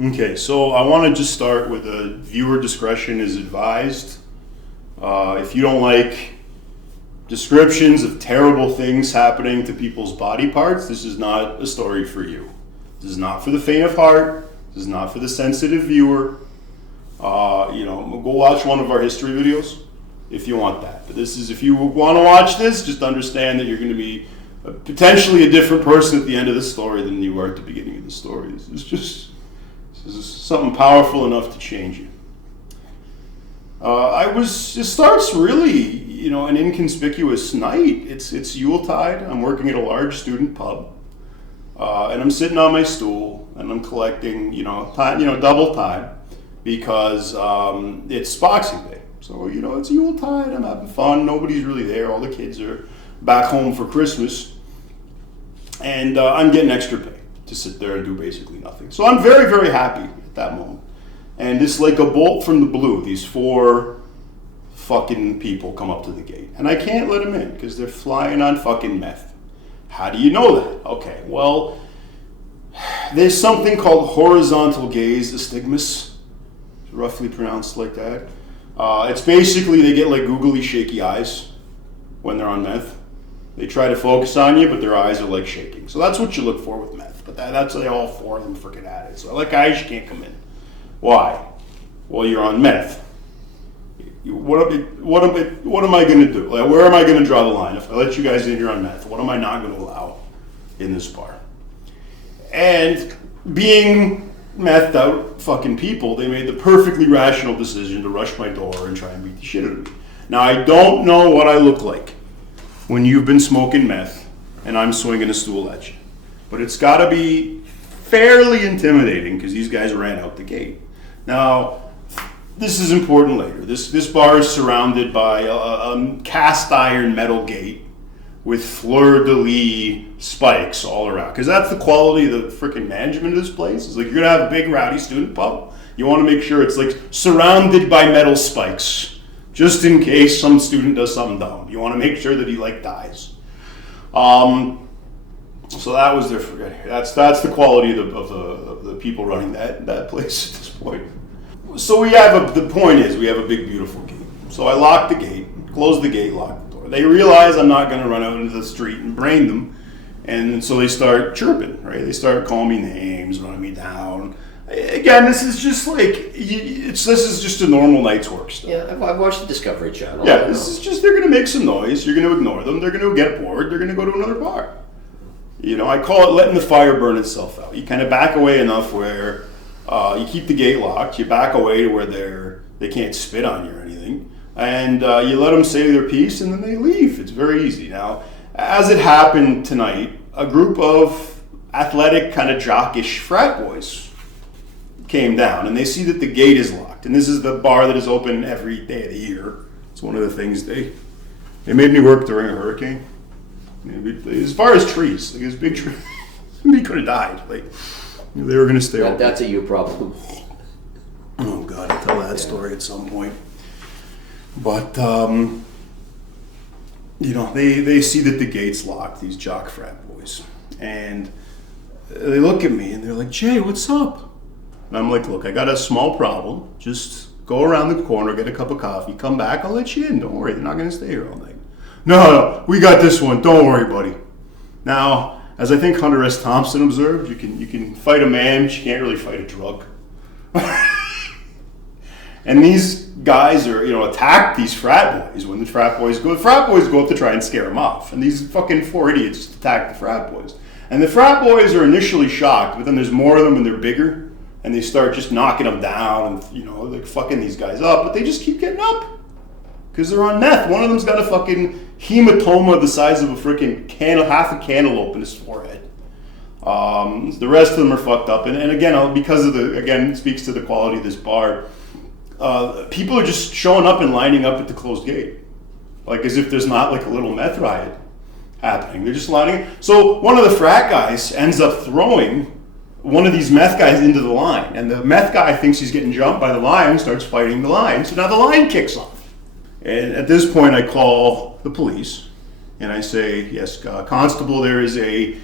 Okay, so I want to just start with a viewer discretion is advised. If you don't like descriptions of terrible things happening to people's body parts, this is not a story for you. This is not for the faint of heart. This is not for the sensitive viewer. Go watch one of our history videos if you want that. But this is, if you want to watch this, just understand that you're going to be potentially a different person at the end of the story than you were at the beginning of the story. This is something powerful enough to change you. It starts really, an inconspicuous night. It's Yuletide. I'm working at a large student pub. And I'm sitting on my stool and I'm collecting, double time because it's Boxing Day. So, it's Yuletide. I'm having fun. Nobody's really there. All the kids are back home for Christmas. And I'm getting extra pay to sit there and do basically nothing. So I'm very, very happy at that moment. And it's like a bolt from the blue. These 4 fucking people come up to the gate. And I can't let them in because they're flying on fucking meth. How do you know that? Okay, well, there's something called horizontal gaze astigmas. It's roughly pronounced like that. It's basically they get like googly shaky eyes when they're on meth. They try to focus on you, but their eyes are like shaking. So that's what you look for with meth. But that's like all 4 of them freaking at it. So like guys, you can't come in. Why? Well, you're on meth. What am I going to do? Like, where am I going to draw the line? If I let you guys in here on meth, what am I not going to allow in this bar? And being methed out fucking people, they made the perfectly rational decision to rush my door and try and beat the shit out of me. Now, I don't know what I look like when you've been smoking meth and I'm swinging a stool at you. But it's got to be fairly intimidating because these guys ran out the gate. Now, this is important later. This bar is surrounded by a cast iron metal gate with fleur-de-lis spikes all around. Because that's the quality of the freaking management of this place. It's like, you're going to have a big rowdy student pub. You want to make sure it's like surrounded by metal spikes. Just in case some student does something dumb. You want to make sure that he dies. So that was their, that's the quality of the people running that place at this point. So the point is we have a big beautiful gate. So I lock the gate, close the gate, lock the door. They realize I'm not going to run out into the street and brain them. And so they start chirping, right? They start calling me names, running me down. Again, this is just this is just a normal night's work stuff. Yeah, I've watched the Discovery Channel. Yeah, this is just, they're going to make some noise. You're going to ignore them. They're going to get bored. They're going to go to another bar. I call it letting the fire burn itself out. You kind of back away enough where you keep the gate locked. You back away to where they can't spit on you or anything. And you let them say their piece and then they leave. It's very easy. Now, as it happened tonight, a group of athletic, kind of jockish frat boys came down and they see that the gate is locked. And this is the bar that is open every day of the year. It's one of the things they made me work during a hurricane. As far as trees, this big tree, he could have died. They were going to stay open. That's a you problem. Oh God, I'll tell that story at some point. But they see that the gate's locked. These jock frat boys, and they look at me and they're like, "Jay, what's up?" And I'm like, "Look, I got a small problem. Just go around the corner, get a cup of coffee, come back. I'll let you in. Don't worry, they're not going to stay here all night." No, we got this one. Don't worry, buddy. Now, as I think Hunter S. Thompson observed, you can fight a man, but you can't really fight a drug. And these guys attack these frat boys when the frat boys go up to try and scare them off. And these fucking 4 idiots attack the frat boys. And the frat boys are initially shocked, but then there's more of them and they're bigger. And they start just knocking them down and, fucking these guys up. But they just keep getting up. Because they're on meth. One of them's got a fucking hematoma the size of a freaking half a cantaloupe in his forehead. The rest of them are fucked up. And again, because of it speaks to the quality of this bar. People are just showing up and lining up at the closed gate. As if there's not a little meth riot happening. They're just lining. So one of the frat guys ends up throwing one of these meth guys into the line. And the meth guy thinks he's getting jumped by the line, starts fighting the line. So now the line kicks off. And at this point, I call the police, and I say, "Yes, constable, there is a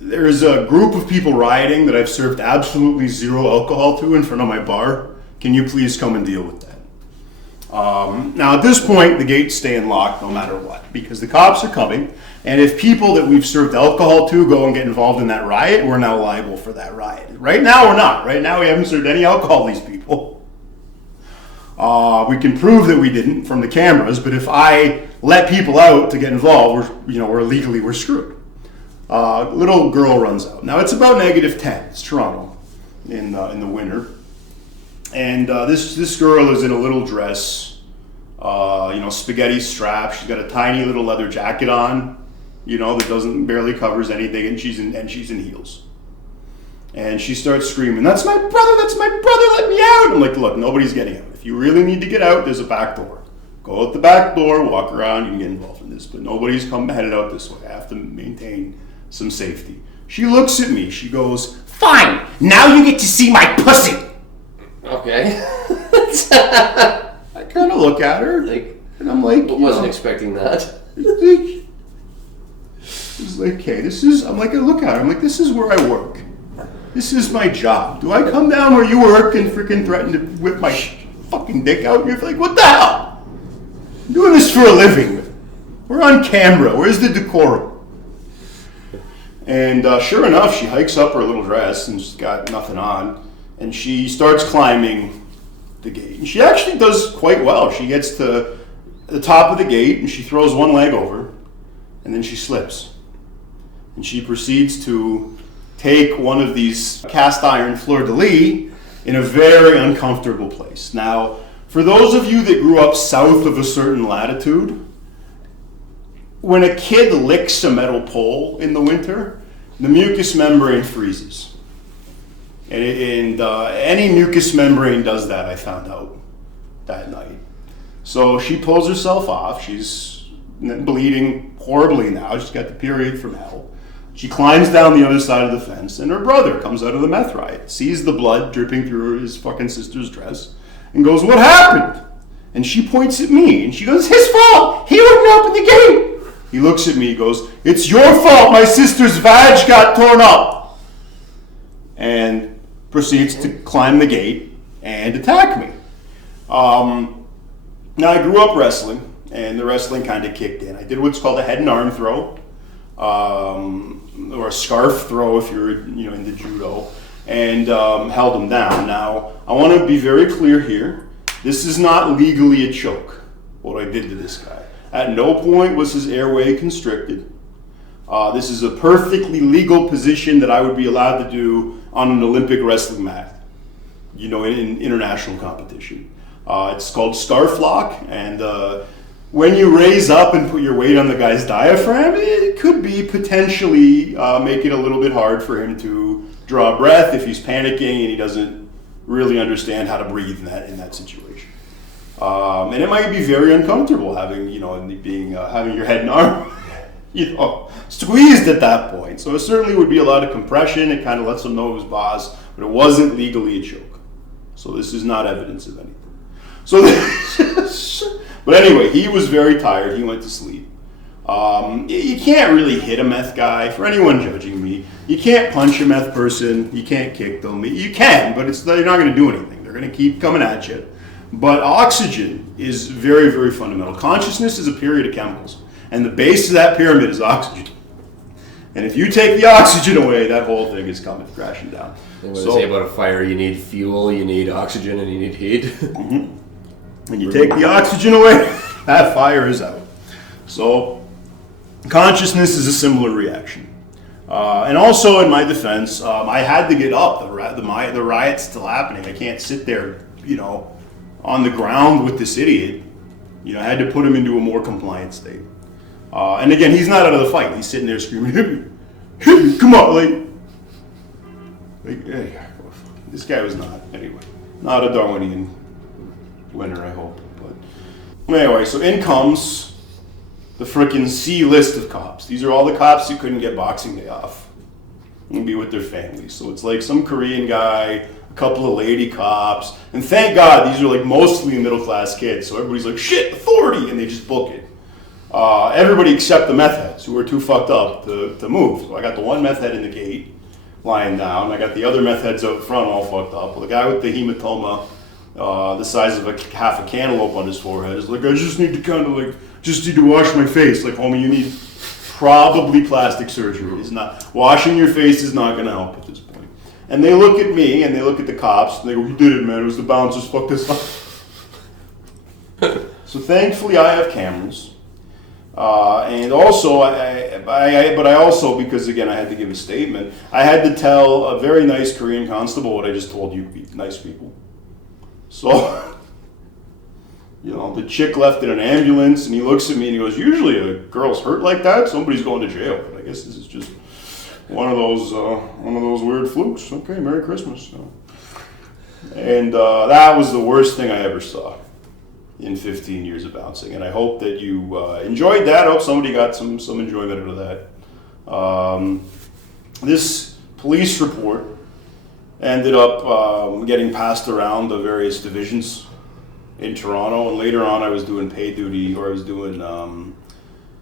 there's a group of people rioting that I've served absolutely zero alcohol to in front of my bar. Can you please come and deal with that? Now, at this point, the gate's staying locked no matter what, because the cops are coming, and if people that we've served alcohol to go and get involved in that riot, we're now liable for that riot. Right now, we're not. Right now, we haven't served any alcohol to these people. We can prove that we didn't from the cameras, but if I let people out to get involved, we're screwed. Little girl runs out. Now, it's about -10. It's Toronto in the winter. And this girl is in a little dress, spaghetti strap. She's got a tiny little leather jacket on, that barely covers anything, and she's in heels. And she starts screaming, "That's my brother! That's my brother! Let me out!" I'm like, "Look, nobody's getting out. If you really need to get out, there's a back door. Go out the back door, walk around. You can get involved in this, but nobody's headed out this way. I have to maintain some safety." She looks at me. She goes, "Fine. Now you get to see my pussy." Okay. I kind of look at her, and I'm like, I wasn't expecting that. It's like, okay, I look at her, I'm like, this is where I work. This is my job. Do I come down where you work and freaking threaten to whip my fucking dick out? And you're like, what the hell? I'm doing this for a living. We're on camera. Where's the decorum? And sure enough, she hikes up her little dress and she's got nothing on. And she starts climbing the gate. And she actually does quite well. She gets to the top of the gate and she throws one leg over. And then she slips. And she proceeds to take one of these cast iron fleur-de-lis in a very uncomfortable place. Now, for those of you that grew up south of a certain latitude, when a kid licks a metal pole in the winter, the mucous membrane freezes. And any mucous membrane does that, I found out that night. So she pulls herself off. She's bleeding horribly now. She's got the period from hell. She climbs down the other side of the fence, and her brother comes out of the meth riot, sees the blood dripping through his fucking sister's dress, and goes, "What happened?" And she points at me, and she goes, "His fault! He wouldn't open the gate!" He looks at me, goes, "It's your fault my sister's vag got torn up!" And proceeds to climb the gate and attack me. Now, I grew up wrestling, and the wrestling kind of kicked in. I did what's called a head and arm throw, or a scarf throw if you're into judo, and held him down. Now, I want to be very clear here. This is not legally a choke, what I did to this guy. At no point was his airway constricted. This is a perfectly legal position that I would be allowed to do on an Olympic wrestling mat, in international competition. It's called scarf lock, and when you raise up and put your weight on the guy's diaphragm, it could be potentially make it a little bit hard for him to draw breath if he's panicking and he doesn't really understand how to breathe in that situation. And it might be very uncomfortable having your head and arm squeezed at that point. So it certainly would be a lot of compression. It kind of lets them know it was boss, but it wasn't legally a choke. So this is not evidence of anything. But anyway, he was very tired. He went to sleep. You can't really hit a meth guy. For anyone judging me, you can't punch a meth person. You can't kick them. You can, but they're not going to do anything. They're going to keep coming at you. But oxygen is very, very fundamental. Consciousness is a pyramid of chemicals, and the base of that pyramid is oxygen. And if you take the oxygen away, that whole thing is coming crashing down. And what they say about a fire, you need fuel, you need oxygen, and you need heat. Mm-hmm. When you take the oxygen away, that fire is out. So consciousness is a similar reaction. And also, in my defense, I had to get up. The riot's still happening. I can't sit there, on the ground with this idiot. I had to put him into a more compliant state. And again, he's not out of the fight. He's sitting there screaming, "Hit me! Hit me! Come on!" Hey, this guy was not a Darwinian winner, I hope. But anyway, so in comes the frickin' C list of cops. These are all the cops who couldn't get Boxing Day off and be with their families. So it's like some Korean guy, a couple of lady cops, and thank God these are mostly middle class kids. So everybody's like, "Shit, authority," and they just book it. everybody except the meth heads who were too fucked up to move. So I got the one meth head in the gate lying down. I got the other meth heads out front all fucked up. Well, the guy with the hematoma the size of half a cantaloupe on his forehead is like, I just need to kind of like, just need to wash my face. Like, homie, you need probably plastic surgery. It's not, washing your face is not going to help at this point. And they look at me and they look at the cops and they go, you did it, man. It was the bouncers. Fuck this up. So thankfully I have cameras. And also, but I also, because again, I had to give a statement, I had to tell a very nice Korean constable what I just told you, nice people. So, you know, the chick left in an ambulance, and he looks at me and he goes, usually a girl's hurt like that, somebody's going to jail. But I guess this is just one of those weird flukes. Okay, Merry Christmas. So, and that was the worst thing I ever saw in 15 years of bouncing. And I hope that you enjoyed that. I hope somebody got some enjoyment out of that. This police report ended up getting passed around the various divisions in Toronto, and later on I was doing pay duty, or I was doing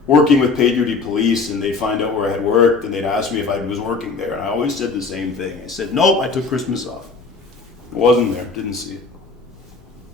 working with pay duty police, and they'd find out where I had worked, and they'd ask me if I was working there, and I always said the same thing. I said, nope, I took Christmas off. It wasn't there, didn't see it.